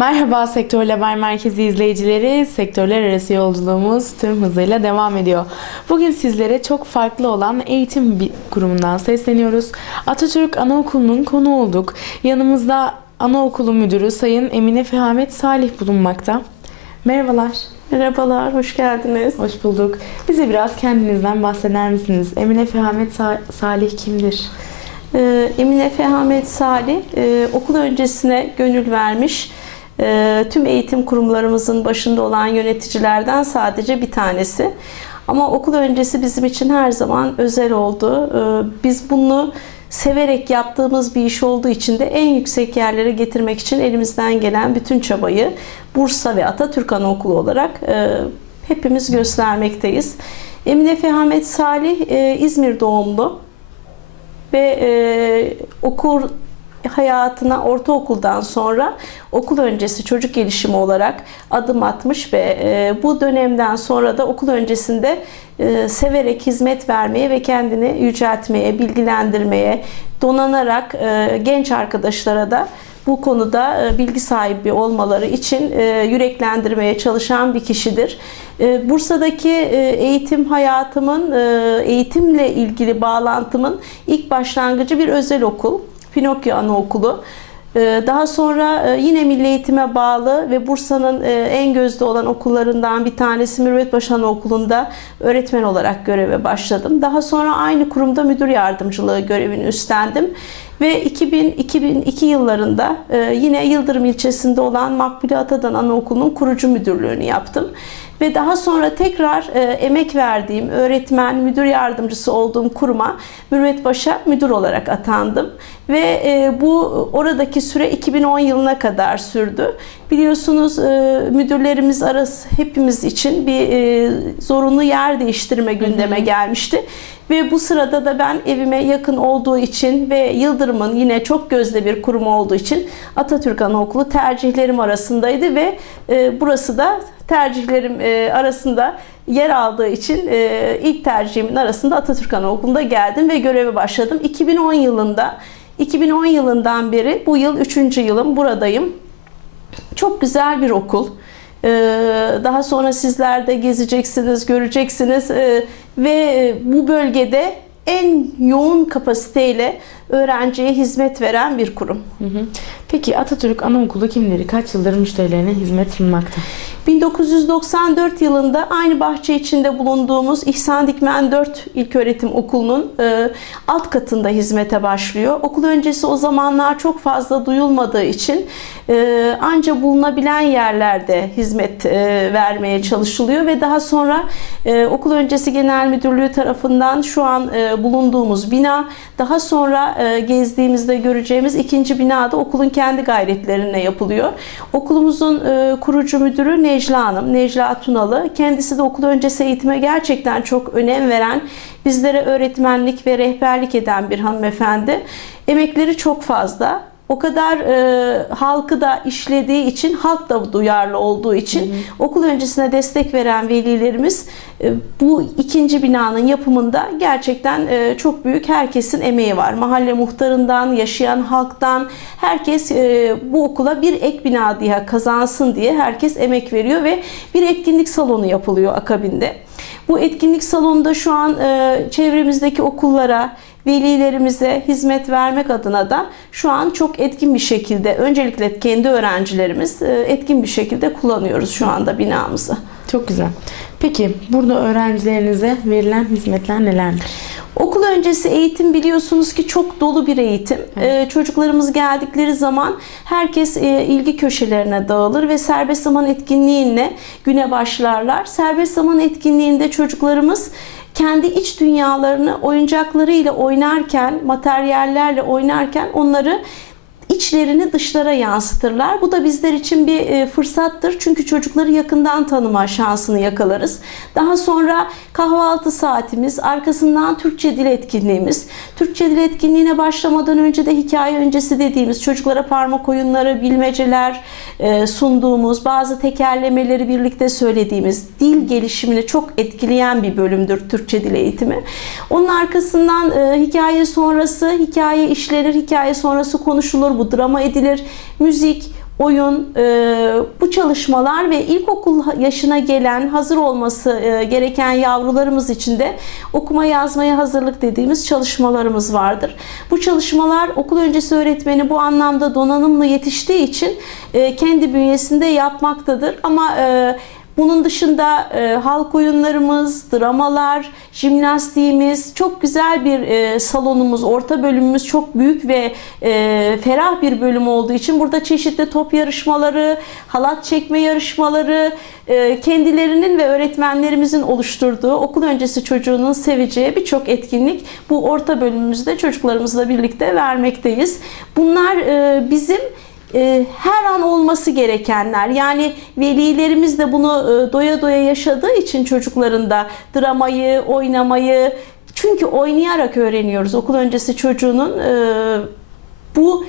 Merhaba Sektör Haber Merkezi izleyicileri. Sektörler arası yolculuğumuz tüm hızıyla devam ediyor. Bugün sizlere çok farklı olan eğitim bir kurumundan sesleniyoruz. Atatürk Anaokulu'nun konu olduk. Yanımızda Anaokulu Müdürü Sayın Emine Fehamet Salih bulunmakta. Merhabalar. Merhabalar, hoş geldiniz. Hoş bulduk. Bize biraz kendinizden bahseder misiniz? Emine Fehamet Sa- Salih kimdir? Ee, Emine Fehamet Salih, e, okul öncesine gönül vermiş, tüm eğitim kurumlarımızın başında olan yöneticilerden sadece bir tanesi. Ama okul öncesi bizim için her zaman özel oldu. Ee, biz bunu severek yaptığımız bir iş olduğu için de en yüksek yerlere getirmek için elimizden gelen bütün çabayı Bursa ve Atatürk Anaokulu olarak e, hepimiz göstermekteyiz. Emine Fehamet Salih e, İzmir doğumlu ve e, okul hayatına ortaokuldan sonra okul öncesi çocuk gelişimi olarak adım atmış ve e, bu dönemden sonra da okul öncesinde e, severek hizmet vermeye ve kendini yüceltmeye, bilgilendirmeye, donanarak e, genç arkadaşlara da bu konuda bilgi sahibi olmaları için yüreklendirmeye çalışan bir kişidir. Bursa'daki eğitim hayatımın, eğitimle ilgili bağlantımın ilk başlangıcı bir özel okul. Pinokyo Anaokulu. Ee, Daha sonra e, yine Milli Eğitim'e bağlı ve Bursa'nın e, en gözde olan okullarından bir tanesi Mürüvvetbaşı Anaokulu'nda öğretmen olarak göreve başladım. Daha sonra aynı kurumda müdür yardımcılığı görevini üstlendim. Ve 2000-2002 yıllarında e, yine Yıldırım ilçesinde olan Makbule Atadan Anaokulu'nun kurucu müdürlüğünü yaptım. Ve daha sonra tekrar e, emek verdiğim öğretmen, müdür yardımcısı olduğum kuruma Mürüvvetbaş'a müdür olarak atandım. Ve e, bu oradaki süre 2010 yılına kadar sürdü. Biliyorsunuz e, müdürlerimiz arası hepimiz için bir e, zorunlu yer değiştirme gündeme gelmişti. Ve bu sırada da ben evime yakın olduğu için ve Yıldırım'ın yine çok gözde bir kurum olduğu için Atatürk Anaokulu tercihlerim arasındaydı ve e, burası da tercihlerim e, arasında yer aldığı için e, ilk tercihimin arasında Atatürk Anaokulu'nda geldim ve göreve başladım. 2010 yılında 2010 yılından beri bu yıl 3. yılım buradayım. Çok güzel bir okul. Ee, Daha sonra sizler de gezeceksiniz, göreceksiniz Ee, ve bu bölgede en yoğun kapasiteyle öğrenciye hizmet veren bir kurum. Peki Atatürk Anaokulu kimleri kaç yıldır müşterilerine hizmet sunmakta? 1994 yılında aynı bahçe içinde bulunduğumuz İhsan Dikmen 4 İlköğretim Okulu'nun e, alt katında hizmete başlıyor. Okul öncesi o zamanlar çok fazla duyulmadığı için e, anca bulunabilen yerlerde hizmet e, vermeye çalışılıyor ve daha sonra e, okul öncesi genel müdürlüğü tarafından şu an e, bulunduğumuz bina daha sonra e, gezdiğimizde göreceğimiz ikinci binada okulun kendi gayretlerine yapılıyor. Okulumuzun e, kurucu müdürü Necla Hanım, Necla Tunalı. Kendisi de okul öncesi eğitime gerçekten çok önem veren, bizlere öğretmenlik ve rehberlik eden bir hanımefendi. Emekleri çok fazla. O kadar e, halkı da işlediği için, halk da duyarlı olduğu için okul öncesine destek veren velilerimiz e, bu ikinci binanın yapımında gerçekten e, çok büyük herkesin emeği var. Mahalle muhtarından, yaşayan halktan herkes e, bu okula bir ek bina diye kazansın diye herkes emek veriyor ve bir etkinlik salonu yapılıyor akabinde. Bu etkinlik salonunda şu an e, çevremizdeki okullara, velilerimize hizmet vermek adına da şu an çok etkin bir şekilde öncelikle kendi öğrencilerimiz e, etkin bir şekilde kullanıyoruz şu anda binamızı. Çok güzel. Peki burada öğrencilerinize verilen hizmetler nelerdir? Okul öncesi eğitim biliyorsunuz ki çok dolu bir eğitim. Ee, çocuklarımız geldikleri zaman herkes e, ilgi köşelerine dağılır ve serbest zaman etkinliğine güne başlarlar. Serbest zaman etkinliğinde çocuklarımız kendi iç dünyalarını oyuncaklarıyla oynarken, materyallerle oynarken onları içlerini dışlara yansıtırlar. Bu da bizler için bir e, fırsattır. Çünkü çocukları yakından tanıma şansını yakalarız. Daha sonra kahvaltı saatimiz, arkasından Türkçe dil etkinliğimiz. Türkçe dil etkinliğine başlamadan önce de hikaye öncesi dediğimiz çocuklara parmak oyunları, bilmeceler e, sunduğumuz, bazı tekerlemeleri birlikte söylediğimiz dil gelişimini çok etkileyen bir bölümdür Türkçe dil eğitimi. Onun arkasından e, hikaye sonrası hikaye işlenir, hikaye sonrası konuşulur, bu drama edilir. Müzik, oyun, e, bu çalışmalar ve ilkokul yaşına gelen, hazır olması e, gereken yavrularımız için de okuma yazmaya hazırlık dediğimiz çalışmalarımız vardır. Bu çalışmalar okul öncesi öğretmeni bu anlamda donanımlı yetiştiği için e, kendi bünyesinde yapmaktadır. Ama e, bunun dışında e, halk oyunlarımız, dramalar, jimnastiğimiz, çok güzel bir e, salonumuz, orta bölümümüz çok büyük ve e, ferah bir bölüm olduğu için burada çeşitli top yarışmaları, halat çekme yarışmaları, e, kendilerinin ve öğretmenlerimizin oluşturduğu okul öncesi çocuğunun seveceği birçok etkinlik bu orta bölümümüzde çocuklarımızla birlikte vermekteyiz. Bunlar e, bizim e, her an olması gerekenler. Yani velilerimiz de bunu e, doya doya yaşadığı için çocuklarında dramayı, oynamayı çünkü oynayarak öğreniyoruz. Okul öncesi çocuğunun e, bu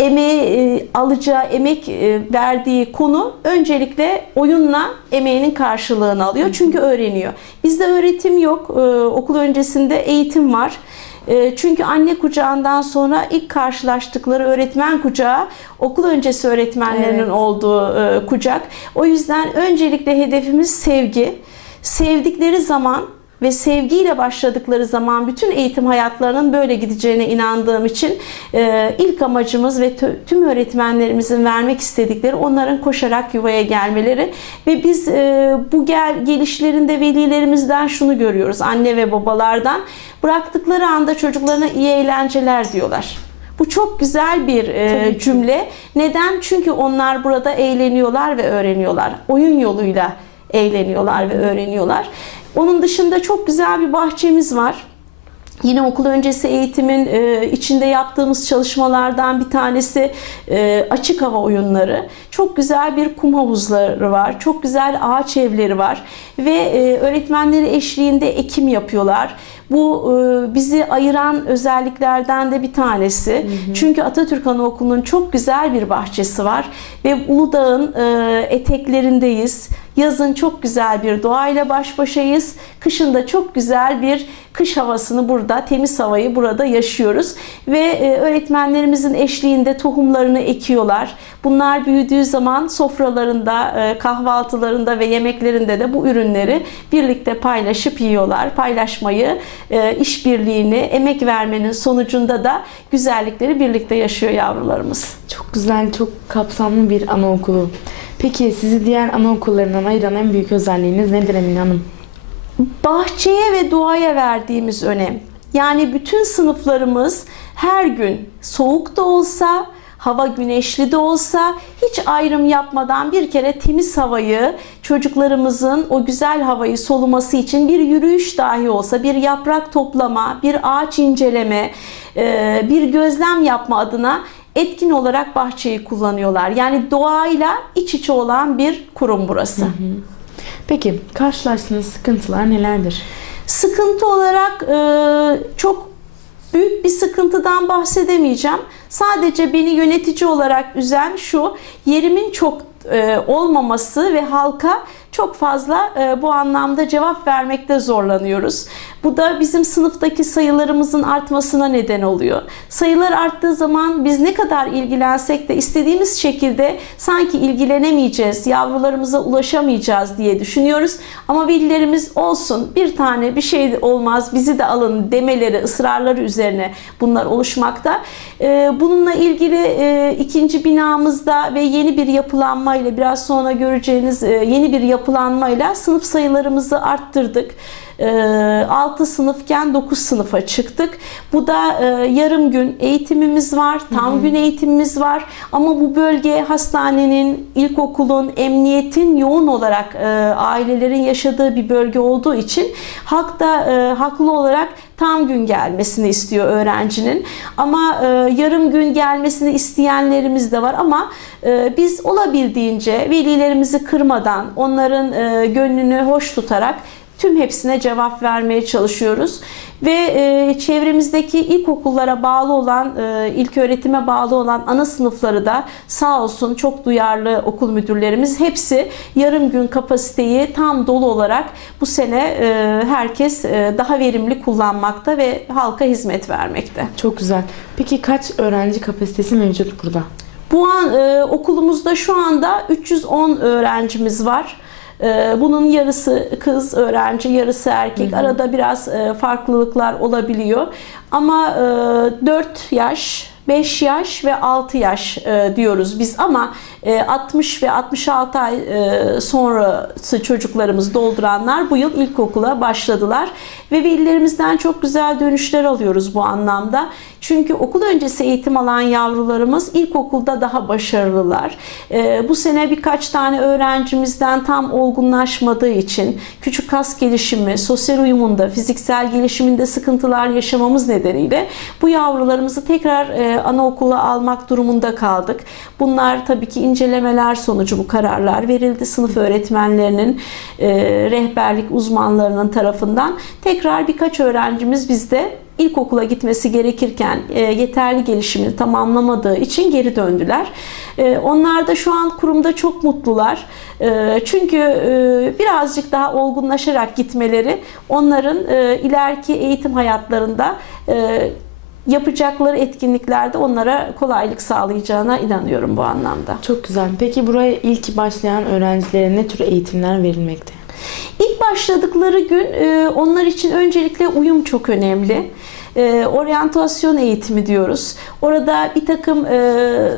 emeği alacağı, emek verdiği konu öncelikle oyunla emeğinin karşılığını alıyor. Çünkü öğreniyor. Bizde öğretim yok. Okul öncesinde eğitim var. E, Çünkü anne kucağından sonra ilk karşılaştıkları öğretmen kucağı okul öncesi öğretmenlerinin Evet. olduğu e, kucak. O yüzden öncelikle hedefimiz sevgi. Sevdikleri zaman ve sevgiyle başladıkları zaman bütün eğitim hayatlarının böyle gideceğine inandığım için e, ilk amacımız ve tüm öğretmenlerimizin vermek istedikleri onların koşarak yuvaya gelmeleri ve biz e, bu gel gelişlerinde velilerimizden şunu görüyoruz anne ve babalardan bıraktıkları anda çocuklarına iyi eğlenceler diyorlar. Bu çok güzel bir e, cümle. Neden? Çünkü onlar burada eğleniyorlar ve öğreniyorlar. Oyun yoluyla eğleniyorlar ve öğreniyorlar. Onun dışında çok güzel bir bahçemiz var. Yine okul öncesi eğitimin e, içinde yaptığımız çalışmalardan bir tanesi e, açık hava oyunları. Çok güzel bir kum havuzları var. Çok güzel ağaç evleri var. Ve e, öğretmenleri eşliğinde ekim yapıyorlar. Bu e, bizi ayıran özelliklerden de bir tanesi. Çünkü Atatürk Anaokulu'nun çok güzel bir bahçesi var. Ve Uludağ'ın e, eteklerindeyiz. Yazın çok güzel bir doğayla baş başayız. Kışın da çok güzel bir kış havasını burada, temiz havayı burada yaşıyoruz. Ve e, öğretmenlerimizin eşliğinde tohumlarını ekiyorlar. Bunlar büyüdüğü zaman sofralarında, e, kahvaltılarında ve yemeklerinde de bu ürünleri birlikte paylaşıp yiyorlar. Paylaşmayı, e, işbirliğini, emek vermenin sonucunda da güzellikleri birlikte yaşıyor yavrularımız. Çok güzel, çok kapsamlı bir anaokulu. Peki sizi diğer anaokullarından ayıran en büyük özelliğiniz nedir Emine Hanım? bahçeye ve doğaya verdiğimiz önem. Yani bütün sınıflarımız her gün soğuk da olsa, hava güneşli de olsa hiç ayrım yapmadan bir kere temiz havayı, çocuklarımızın o güzel havayı soluması için bir yürüyüş dahi olsa, bir yaprak toplama, bir ağaç inceleme, bir gözlem yapma adına etkin olarak bahçeyi kullanıyorlar. Yani doğayla iç içe olan bir kurum burası. Peki karşılaştığınız sıkıntılar nelerdir? Sıkıntı olarak e, çok büyük bir sıkıntıdan bahsedemeyeceğim. Sadece beni yönetici olarak üzen şu, yerimin çok e, olmaması ve halka çok fazla e, bu anlamda cevap vermekte zorlanıyoruz. Bu da bizim sınıftaki sayılarımızın artmasına neden oluyor. Sayılar arttığı zaman biz ne kadar ilgilensek de istediğimiz şekilde sanki ilgilenemeyeceğiz, yavrularımıza ulaşamayacağız diye düşünüyoruz. Ama velilerimiz olsun bir tane bir şey olmaz bizi de alın demeleri, ısrarları üzerine bunlar oluşmakta. E, bununla ilgili e, ikinci binamızda ve yeni bir yapılanmayla biraz sonra göreceğiniz e, yeni bir yapılanmayla sınıf sayılarımızı arttırdık. 6 sınıfken 9 sınıfa çıktık. Bu da e, yarım gün eğitimimiz var, tam gün eğitimimiz var. Ama bu bölge hastanenin, ilkokulun, emniyetin yoğun olarak e, ailelerin yaşadığı bir bölge olduğu için halk da e, haklı olarak tam gün gelmesini istiyor öğrencinin. Ama e, yarım gün gelmesini isteyenlerimiz de var ama e, biz olabildiğince velilerimizi kırmadan, onların e, gönlünü hoş tutarak tüm hepsine cevap vermeye çalışıyoruz. Ve e, çevremizdeki ilkokullara bağlı olan, e, ilk öğretime bağlı olan ana sınıfları da sağ olsun çok duyarlı okul müdürlerimiz hepsi yarım gün kapasiteyi tam dolu olarak bu sene e, herkes e, daha verimli kullanmakta ve halka hizmet vermekte. Çok güzel. Peki kaç öğrenci kapasitesi mevcut burada? Bu an e, okulumuzda şu anda 310 öğrencimiz var. E, bunun yarısı kız öğrenci, yarısı erkek. Arada biraz e, farklılıklar olabiliyor. Ama e, 4 yaş, 5 yaş ve 6 yaş e, diyoruz biz ama e, 60 ve 66 ay e, sonrası çocuklarımız dolduranlar bu yıl ilkokula başladılar ve velilerimizden çok güzel dönüşler alıyoruz bu anlamda. Çünkü okul öncesi eğitim alan yavrularımız ilkokulda daha başarılılar. E, bu sene birkaç tane öğrencimizden tam olgunlaşmadığı için küçük kas gelişimi, sosyal uyumunda, fiziksel gelişiminde sıkıntılar yaşamamız nedeniyle bu yavrularımızı tekrar e, anaokula almak durumunda kaldık. Bunlar tabii ki incelemeler sonucu bu kararlar verildi. Sınıf öğretmenlerinin, e, rehberlik uzmanlarının tarafından tekrar birkaç öğrencimiz bizde ilkokula gitmesi gerekirken e, yeterli gelişimini tamamlamadığı için geri döndüler. E, onlar da şu an kurumda çok mutlular. E, çünkü e, birazcık daha olgunlaşarak gitmeleri onların e, ileriki eğitim hayatlarında e, yapacakları etkinliklerde onlara kolaylık sağlayacağına inanıyorum bu anlamda. Çok güzel. Peki buraya ilk başlayan öğrencilere ne tür eğitimler verilmekte? İlk başladıkları gün e, onlar için öncelikle uyum çok önemli. E, oryantasyon eğitimi diyoruz. Orada bir takım e,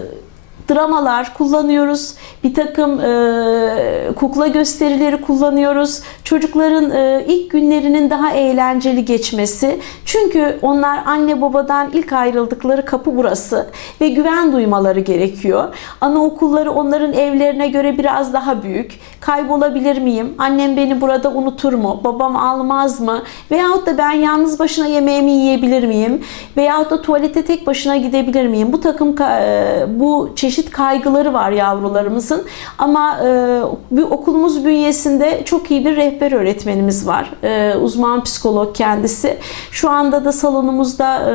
dramalar kullanıyoruz. Bir takım e, kukla gösterileri kullanıyoruz. Çocukların e, ilk günlerinin daha eğlenceli geçmesi. Çünkü onlar anne babadan ilk ayrıldıkları kapı burası ve güven duymaları gerekiyor. Anaokulları onların evlerine göre biraz daha büyük. Kaybolabilir miyim? Annem beni burada unutur mu? Babam almaz mı? Veyahut da ben yalnız başına yemeğimi yiyebilir miyim? Veyahut da tuvalete tek başına gidebilir miyim? Bu takım e, bu çeşit kaygıları var yavrularımızın. Ama e, okulumuz bünyesinde çok iyi bir rehber öğretmenimiz var. E, uzman psikolog kendisi. Şu anda da salonumuzda e,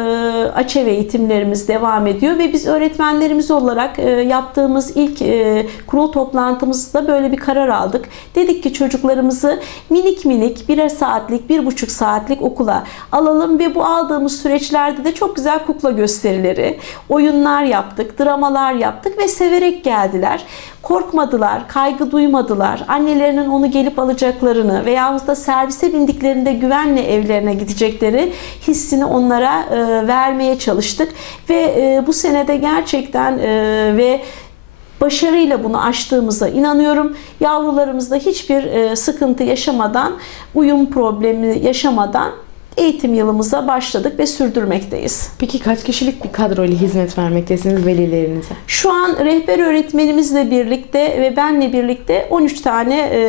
açev eğitimlerimiz devam ediyor ve biz öğretmenlerimiz olarak e, yaptığımız ilk e, kurul toplantımızda böyle bir karar aldık. Dedik ki çocuklarımızı minik minik birer saatlik, bir buçuk saatlik okula alalım ve bu aldığımız süreçlerde de çok güzel kukla gösterileri, oyunlar yaptık, dramalar yaptık ve severek geldiler. Korkmadılar, kaygı duymadılar. Annelerinin onu gelip alacaklarını veyahut da servise bindiklerinde güvenle evlerine gidecekleri hissini onlara e, vermeye çalıştık. Ve e, bu senede gerçekten e, ve başarıyla bunu aştığımıza inanıyorum. Yavrularımızda hiçbir e, sıkıntı yaşamadan, uyum problemi yaşamadan eğitim yılımıza başladık ve sürdürmekteyiz. Peki kaç kişilik bir kadro ile hizmet vermektesiniz velilerinize? Şu an rehber öğretmenimizle birlikte ve benle birlikte 13 tane e,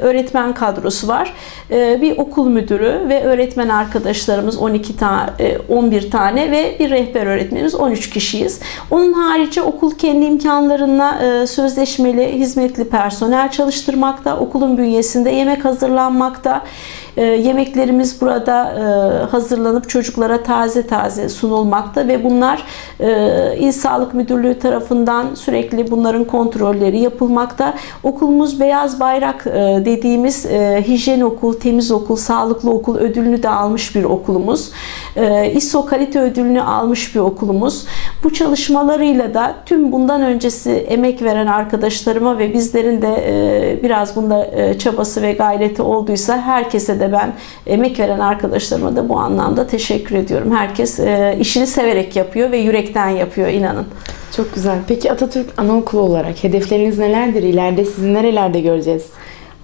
öğretmen kadrosu var. E, bir okul müdürü ve öğretmen arkadaşlarımız 12 tane, 11 tane ve bir rehber öğretmenimiz 13 kişiyiz. Onun harici okul kendi imkanlarına e, sözleşmeli hizmetli personel çalıştırmakta. Okulun bünyesinde yemek hazırlanmakta. E, yemeklerimiz burada e, hazırlanıp çocuklara taze taze sunulmakta ve bunlar e, İl Sağlık Müdürlüğü tarafından sürekli bunların kontrolleri yapılmakta. Okulumuz Beyaz Bayrak e, dediğimiz e, hijyen okul, temiz okul, sağlıklı okul ödülünü de almış bir okulumuz. E, ISO kalite ödülünü almış bir okulumuz. Bu çalışmalarıyla da tüm bundan öncesi emek veren arkadaşlarıma ve bizlerin de e, biraz bunda e, çabası ve gayreti olduysa herkese de ben emek veren arkadaşlarıma da bu anlamda teşekkür ediyorum. Herkes e, işini severek yapıyor ve yürekten yapıyor inanın. Çok güzel. Peki Atatürk Anaokulu olarak hedefleriniz nelerdir? İleride sizi nerelerde göreceğiz?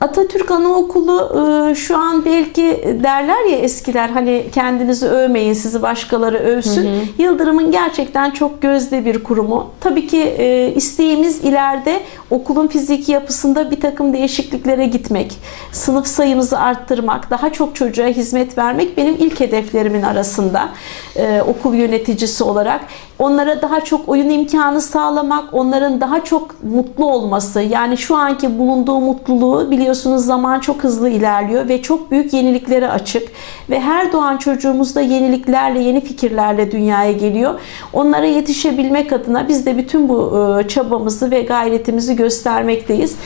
Atatürk Anaokulu e, şu an belki derler ya eskiler hani kendinizi övmeyin sizi başkaları övsün. Hı hı. Yıldırım'ın gerçekten çok gözde bir kurumu. Tabii ki e, isteğimiz ileride okulun fiziki yapısında bir takım değişikliklere gitmek, sınıf sayımızı arttırmak, daha çok çocuğa hizmet vermek benim ilk hedeflerimin arasında e, okul yöneticisi olarak. Onlara daha çok oyun imkanı sağlamak, onların daha çok mutlu olması yani şu anki bulunduğu mutluluğu biliyorsunuz zaman çok hızlı ilerliyor ve çok büyük yeniliklere açık ve her doğan çocuğumuz da yeniliklerle, yeni fikirlerle dünyaya geliyor. Onlara yetişebilmek adına biz de bütün bu e, çabamızı ve gayretimizi göstermekteyiz.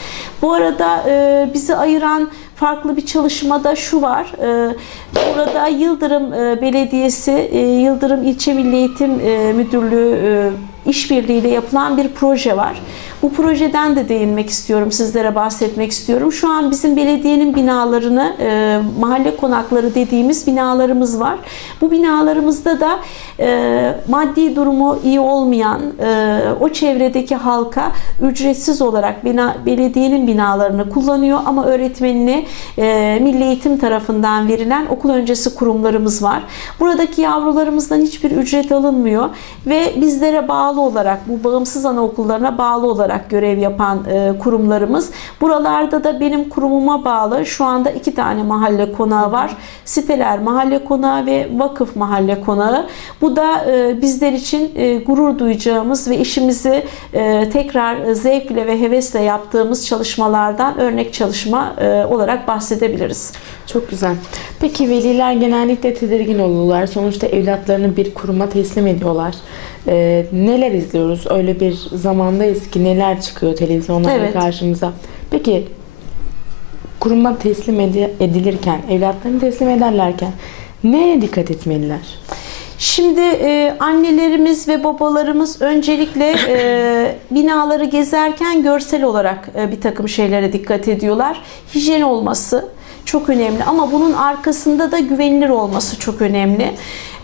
Bu arada e, bizi ayıran farklı bir çalışmada şu var. E, burada Yıldırım Belediyesi, Yıldırım İlçe Milli Eğitim Müdürlüğü Müdürlüğü e, işbirliğiyle yapılan bir proje var. Bu projeden de değinmek istiyorum, sizlere bahsetmek istiyorum. Şu an bizim belediyenin binalarını, e, mahalle konakları dediğimiz binalarımız var. Bu binalarımızda da e, maddi durumu iyi olmayan e, o çevredeki halka ücretsiz olarak bina, belediyenin binalarını kullanıyor ama öğretmenine e, Milli Eğitim tarafından verilen okul öncesi kurumlarımız var. Buradaki yavrularımızdan hiçbir ücret alınmıyor ve bizlere bağlı olarak bu bağımsız anaokullarına bağlı olarak görev yapan e, kurumlarımız. Buralarda da benim kurumuma bağlı şu anda iki tane mahalle konağı var. Siteler mahalle konağı ve vakıf mahalle konağı. Bu da e, bizler için e, gurur duyacağımız ve işimizi e, tekrar zevkle ve hevesle yaptığımız çalışmalardan örnek çalışma e, olarak bahsedebiliriz. Çok güzel. Peki veliler genellikle tedirgin oluyorlar. Sonuçta evlatlarını bir kuruma teslim ediyorlar. Ee, neler izliyoruz? Öyle bir zamandayız ki neler çıkıyor televizyonlarda Evet. karşımıza. Peki kuruma teslim edi- edilirken, evlatlarını teslim ederlerken neye dikkat etmeliler? Şimdi e, annelerimiz ve babalarımız öncelikle e, binaları gezerken görsel olarak e, bir takım şeylere dikkat ediyorlar. Hijyen olması çok önemli ama bunun arkasında da güvenilir olması çok önemli.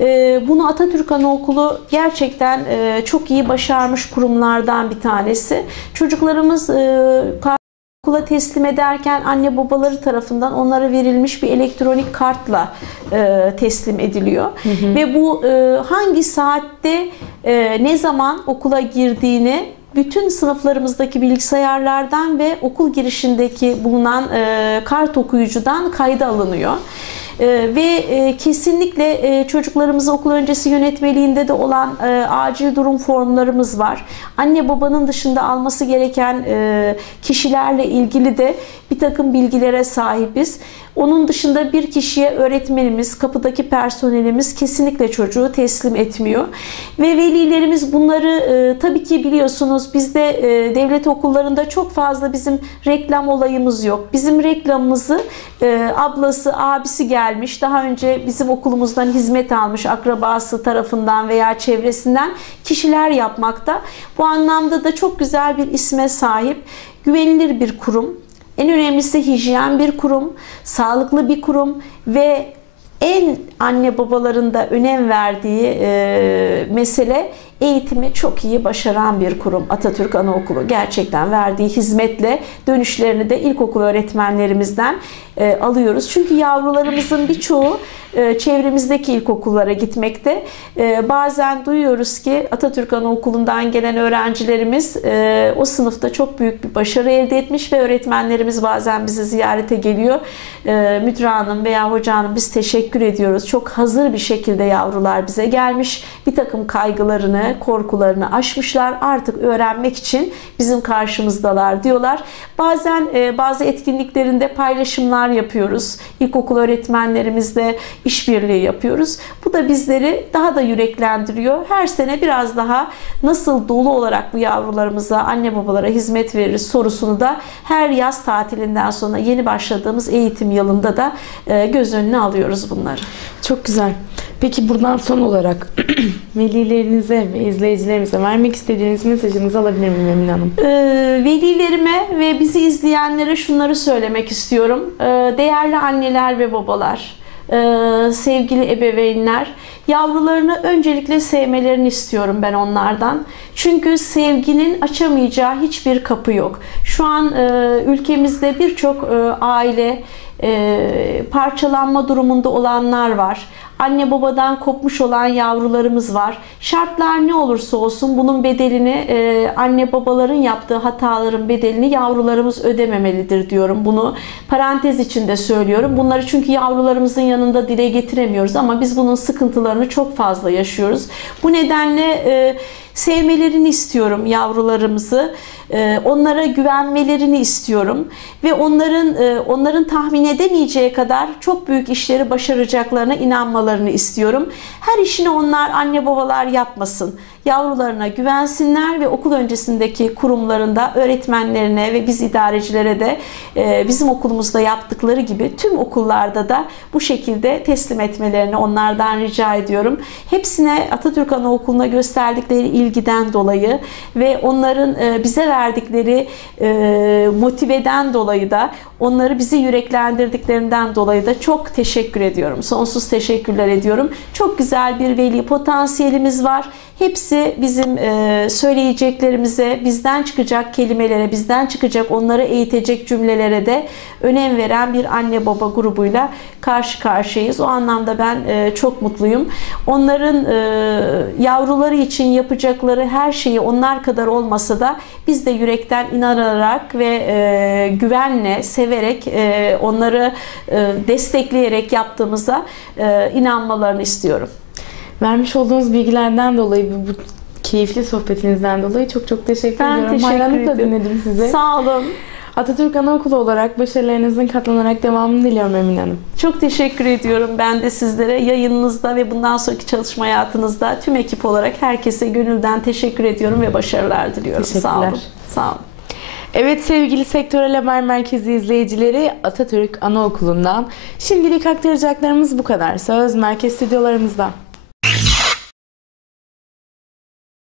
E, bunu Atatürk Anaokulu gerçekten e, çok iyi başarmış kurumlardan bir tanesi. Çocuklarımız e, okula teslim ederken anne babaları tarafından onlara verilmiş bir elektronik kartla e, teslim ediliyor. Ve bu e, hangi saatte e, ne zaman okula girdiğini bütün sınıflarımızdaki bilgisayarlardan ve okul girişindeki bulunan e, kart okuyucudan kayda alınıyor. E, ve e, kesinlikle e, çocuklarımızı okul öncesi yönetmeliğinde de olan e, acil durum formlarımız var. Anne babanın dışında alması gereken e, kişilerle ilgili de bir takım bilgilere sahibiz. Onun dışında bir kişiye öğretmenimiz, kapıdaki personelimiz kesinlikle çocuğu teslim etmiyor. Ve velilerimiz bunları e, tabii ki biliyorsunuz bizde e, devlet okullarında çok fazla bizim reklam olayımız yok. Bizim reklamımızı e, ablası, abisi gelmiş, daha önce bizim okulumuzdan hizmet almış akrabası tarafından veya çevresinden kişiler yapmakta. Bu anlamda da çok güzel bir isme sahip, güvenilir bir kurum. En önemlisi hijyen bir kurum, sağlıklı bir kurum ve en anne babaların da önem verdiği e, mesele eğitimi çok iyi başaran bir kurum Atatürk Anaokulu. Gerçekten verdiği hizmetle dönüşlerini de ilkokul öğretmenlerimizden e, alıyoruz. Çünkü yavrularımızın birçoğu e, çevremizdeki ilkokullara gitmekte. E, bazen duyuyoruz ki Atatürk Anaokulu'ndan gelen öğrencilerimiz e, o sınıfta çok büyük bir başarı elde etmiş ve öğretmenlerimiz bazen bizi ziyarete geliyor. E, Müdür Hanım veya Hoca Hanım biz teşekkür ediyoruz. Çok hazır bir şekilde yavrular bize gelmiş. Bir takım kaygılarını, korkularını aşmışlar. Artık öğrenmek için bizim karşımızdalar diyorlar. Bazen e, bazı etkinliklerinde paylaşımlar yapıyoruz. İlkokul öğretmenlerimizle işbirliği yapıyoruz. Bu da bizleri daha da yüreklendiriyor. Her sene biraz daha nasıl dolu olarak bu yavrularımıza, anne babalara hizmet veririz sorusunu da her yaz tatilinden sonra yeni başladığımız eğitim yılında da e, göz önüne alıyoruz bunları. Çok güzel. Peki buradan son olarak velilerinize ve izleyicilerimize vermek istediğiniz mesajınızı alabilir miyim Emine Hanım? Ee, velilerime ve bizi izleyenlere şunları söylemek istiyorum. Ee, değerli anneler ve babalar, e, sevgili ebeveynler, yavrularını öncelikle sevmelerini istiyorum ben onlardan. Çünkü sevginin açamayacağı hiçbir kapı yok. Şu an e, ülkemizde birçok e, aile e, parçalanma durumunda olanlar var. Anne babadan kopmuş olan yavrularımız var. Şartlar ne olursa olsun bunun bedelini e, anne babaların yaptığı hataların bedelini yavrularımız ödememelidir diyorum. Bunu parantez içinde söylüyorum. Bunları çünkü yavrularımızın yanında dile getiremiyoruz ama biz bunun sıkıntılarını çok fazla yaşıyoruz. Bu nedenle e, sevmelerini istiyorum yavrularımızı. Ee, Onlara güvenmelerini istiyorum ve onların e, onların tahmin edemeyeceği kadar çok büyük işleri başaracaklarına inanmalarını istiyorum. Her işini onlar anne babalar yapmasın. Yavrularına güvensinler ve okul öncesindeki kurumlarında öğretmenlerine ve biz idarecilere de e, bizim okulumuzda yaptıkları gibi tüm okullarda da bu şekilde teslim etmelerini onlardan rica ediyorum. Hepsine Atatürk Anaokulu'na gösterdikleri ilgiden dolayı ve onların e, bize verdikleri e, motiveden dolayı da onları bizi yüreklendirdiklerinden dolayı da çok teşekkür ediyorum. Sonsuz teşekkürler ediyorum. Çok güzel bir veli potansiyelimiz var. Hepsi bizim e, söyleyeceklerimize, bizden çıkacak kelimelere, bizden çıkacak onları eğitecek cümlelere de önem veren bir anne baba grubuyla karşı karşıyayız. O anlamda ben e, çok mutluyum. Onların e, yavruları için yapacakları her şeyi onlar kadar olmasa da biz de yürekten inanarak ve güvenle, severek onları destekleyerek yaptığımıza inanmalarını istiyorum. Vermiş olduğunuz bilgilerden dolayı bu, bu keyifli sohbetinizden dolayı çok çok teşekkür Ben ediyorum. teşekkür Hayranlıkla dinledim sizi. Sağ olun. Atatürk Anaokulu olarak başarılarınızın katlanarak devamını diliyorum Emine Hanım. Çok teşekkür ediyorum ben de sizlere yayınınızda ve bundan sonraki çalışma hayatınızda tüm ekip olarak herkese gönülden teşekkür ediyorum ve başarılar diliyorum. Sağ olun. Sağ olun. Evet sevgili Sektörel Haber Merkezi izleyicileri Atatürk Anaokulu'ndan şimdilik aktaracaklarımız bu kadar. Söz merkez stüdyolarımızda.